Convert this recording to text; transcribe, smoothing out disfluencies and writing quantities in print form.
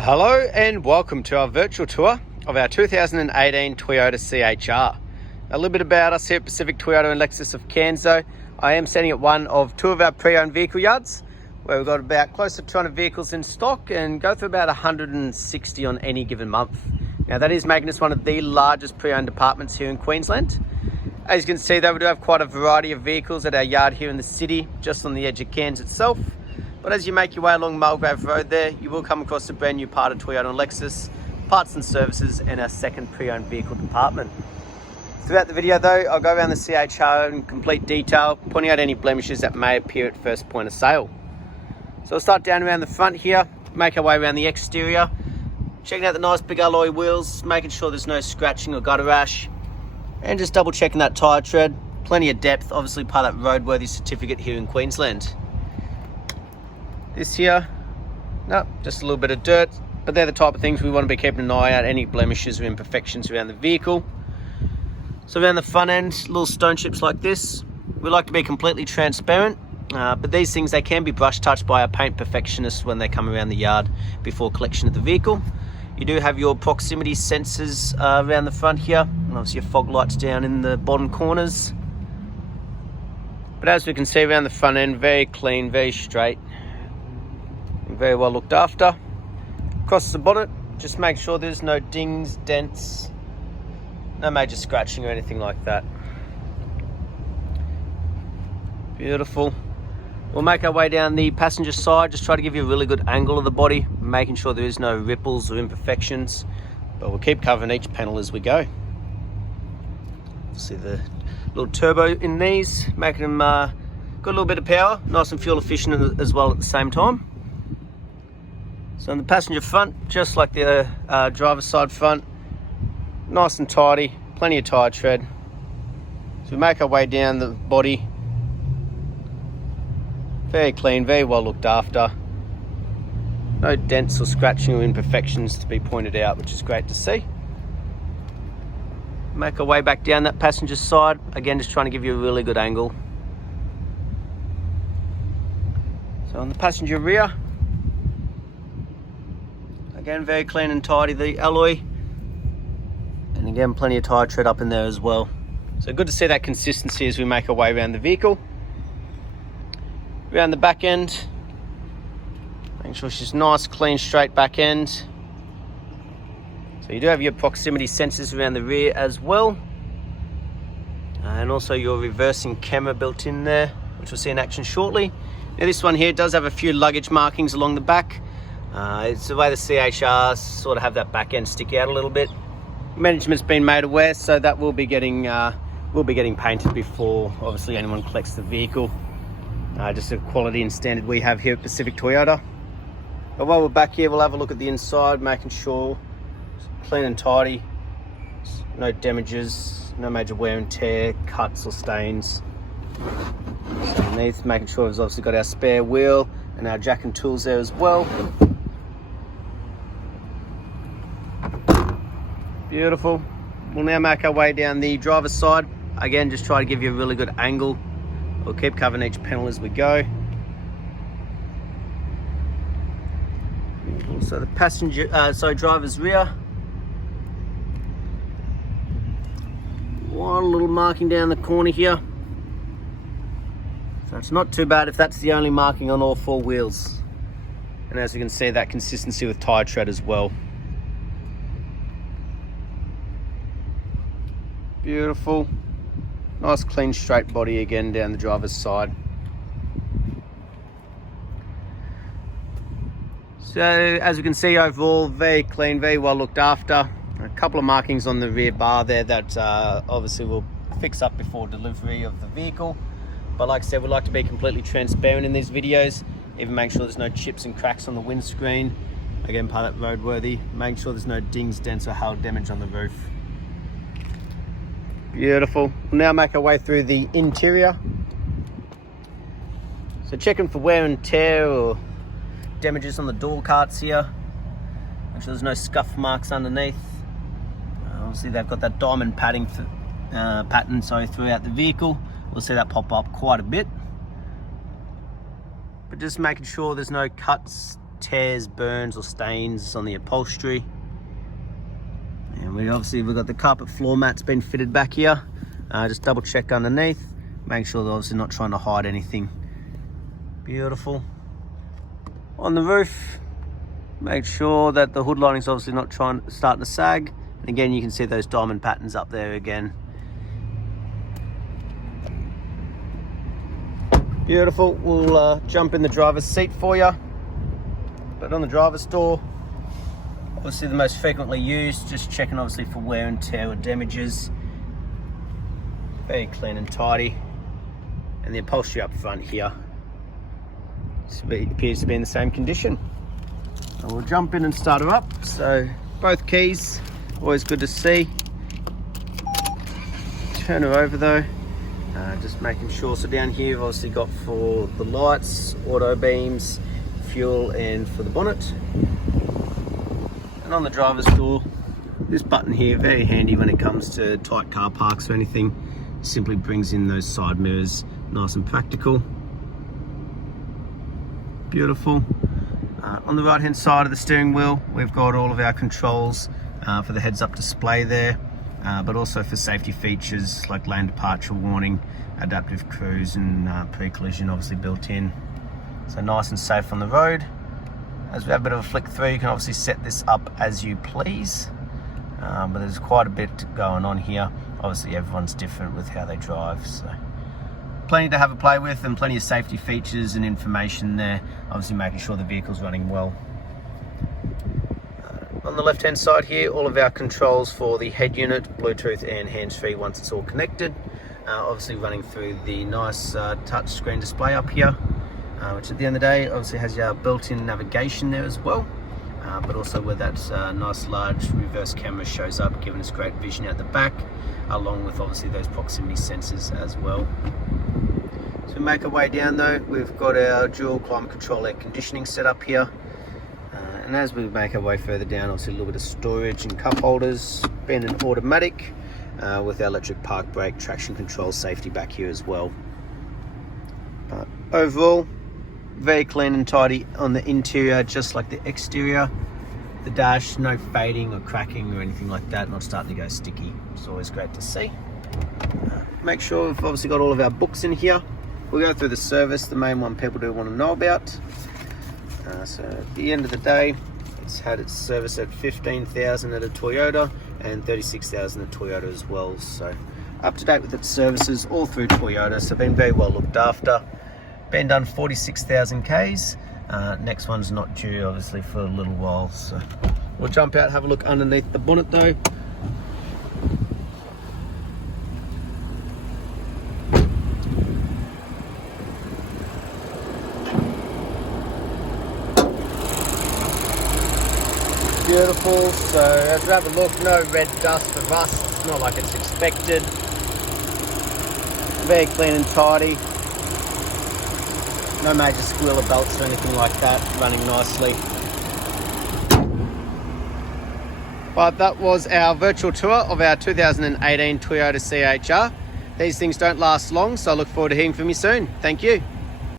Hello and welcome to our virtual tour of our 2018 Toyota CHR. A little bit about us here at Pacific Toyota and Lexus of Cairns though. I am standing at one of two of our pre-owned vehicle yards where we've got about close to 200 vehicles in stock and go through about 160 on any given month. Now that is making us one of the largest pre-owned departments here in Queensland. As you can see though, we do have quite a variety of vehicles at our yard here in the city, just on the edge of Cairns itself. But as you make your way along Mulgrave Road there, you will come across a brand new part of Toyota and Lexus, parts and services, and our second pre-owned vehicle department. Throughout the video though, I'll go around the CHR in complete detail, pointing out any blemishes that may appear at first point of sale. So we'll start down around the front here, make our way around the exterior, checking out the nice big alloy wheels, making sure there's no scratching or gutter rash, and just double checking that tyre tread. Plenty of depth, obviously part of that roadworthy certificate here in Queensland. This here, no, just a little bit of dirt, but they're the type of things we want to be keeping an eye out, any blemishes or imperfections around the vehicle. So around the front end, little stone chips like this. We like to be completely transparent, but these things, they can be brush touched by our paint perfectionists when they come around the yard before collection of the vehicle. You do have your proximity sensors around the front here, and obviously your fog lights down in the bottom corners. But as we can see around the front end, very clean, very straight. Very well looked after. Across the bonnet, just make sure there's no dings, dents, no major scratching or anything like that. Beautiful. We'll make our way down the passenger side, just try to give you a really good angle of the body, making sure there is no ripples or imperfections, but we'll keep covering each panel as we go. See the little turbo in these, making them got a little bit of power, nice and fuel efficient as well at the same time. So on the passenger front, just like the driver's side front, nice and tidy, plenty of tyre tread. So we make our way down the body, very clean, very well looked after. No dents or scratching or imperfections to be pointed out, which is great to see. Make our way back down that passenger side, again just trying to give you a really good angle. So on the passenger rear, again, very clean and tidy, the alloy. And again, plenty of tyre tread up in there as well. So good to see that consistency as we make our way around the vehicle. Around the back end, making sure she's nice, clean, straight back end. So you do have your proximity sensors around the rear as well. And also your reversing camera built in there, which we'll see in action shortly. Now this one here does have a few luggage markings along the back. It's the way the CHRs sort of have that back end stick out a little bit. Management's been made aware, so that will be getting painted before obviously anyone collects the vehicle. Just the quality and standard we have here at Pacific Toyota. But while we're back here, we'll have a look at the inside, making sure it's clean and tidy, no damages, no major wear and tear, cuts or stains. So underneath, making sure we've obviously got our spare wheel and our jack and tools there as well. Beautiful. We'll now make our way down the driver's side. Again, just try to give you a really good angle. We'll keep covering each panel as we go. So the driver's rear. One little marking down the corner here. So it's not too bad if that's the only marking on all four wheels. And as you can see, that consistency with tyre tread as well. Beautiful. Nice clean straight body again down the driver's side. So as we can see, overall very clean, very well looked after. A couple of markings on the rear bar there that obviously we'll fix up before delivery of the vehicle. But like I said, we like to be completely transparent in these videos, even make sure there's no chips and cracks on the windscreen. Again, part of that roadworthy, making sure there's no dings, dents or hail damage on the roof. Beautiful. We'll now make our way through the interior. So checking for wear and tear or damages on the door carts here. Make sure there's no scuff marks underneath. Obviously they've got that diamond pattern throughout the vehicle. We'll see that pop up quite a bit. But just making sure there's no cuts, tears, burns or stains on the upholstery. And we've got the carpet floor mats been fitted back here. Just double check underneath, make sure they're obviously not trying to hide anything. Beautiful. On the roof, make sure that the hood lining's obviously not starting to sag. And again, you can see those diamond patterns up there again. Beautiful. We'll jump in the driver's seat for you. But on the driver's door, obviously the most frequently used, just checking obviously for wear and tear or damages. Very clean and tidy. And the upholstery up front here appears to be in the same condition. And we'll jump in and start her up. So both keys, always good to see. Turn her over though. Just making sure, so down here you've obviously got for the lights, auto beams, fuel and for the bonnet. And on the driver's door, this button here, very handy when it comes to tight car parks or anything. Simply brings in those side mirrors, nice and practical. Beautiful. On the right hand side of the steering wheel, we've got all of our controls for the heads up display there. But also for safety features like lane departure warning, adaptive cruise and pre-collision obviously built in. So nice and safe on the road. As we have a bit of a flick through, you can obviously set this up as you please. But there's quite a bit going on here. Obviously everyone's different with how they drive. So plenty to have a play with and plenty of safety features and information there. Obviously making sure the vehicle's running well. On the left hand side here, all of our controls for the head unit, Bluetooth and hands-free once it's all connected. Obviously running through the nice touch screen display up here, which at the end of the day obviously has your built-in navigation there as well, but also where that nice large reverse camera shows up, giving us great vision out the back, along with obviously those proximity sensors as well. So we make our way down though, we've got our dual climate control air conditioning set up here. And as we make our way further down, obviously a little bit of storage and cup holders, being an automatic with our electric park brake, traction control, safety back here as well. But overall, very clean and tidy on the interior, just like the exterior. The dash, no fading or cracking or anything like that, not starting to go sticky. It's always great to see. Make sure we've obviously got all of our books in here. We'll go through the service, the main one people do want to know about. So at the end of the day, it's had its service at 15,000 at a Toyota and 36,000 at Toyota as well. So up to date with its services all through Toyota. So been very well looked after. Been done 46,000 Ks. Next one's not due obviously for a little while. So we'll jump out, have a look underneath the bonnet though. Beautiful. So as we have a look, no red dust or rust, it's not like it's expected. Very clean and tidy. No major squealer belts or anything like that, running nicely. But that was our virtual tour of our 2018 Toyota CHR. These things don't last long, so I look forward to hearing from you soon. Thank you.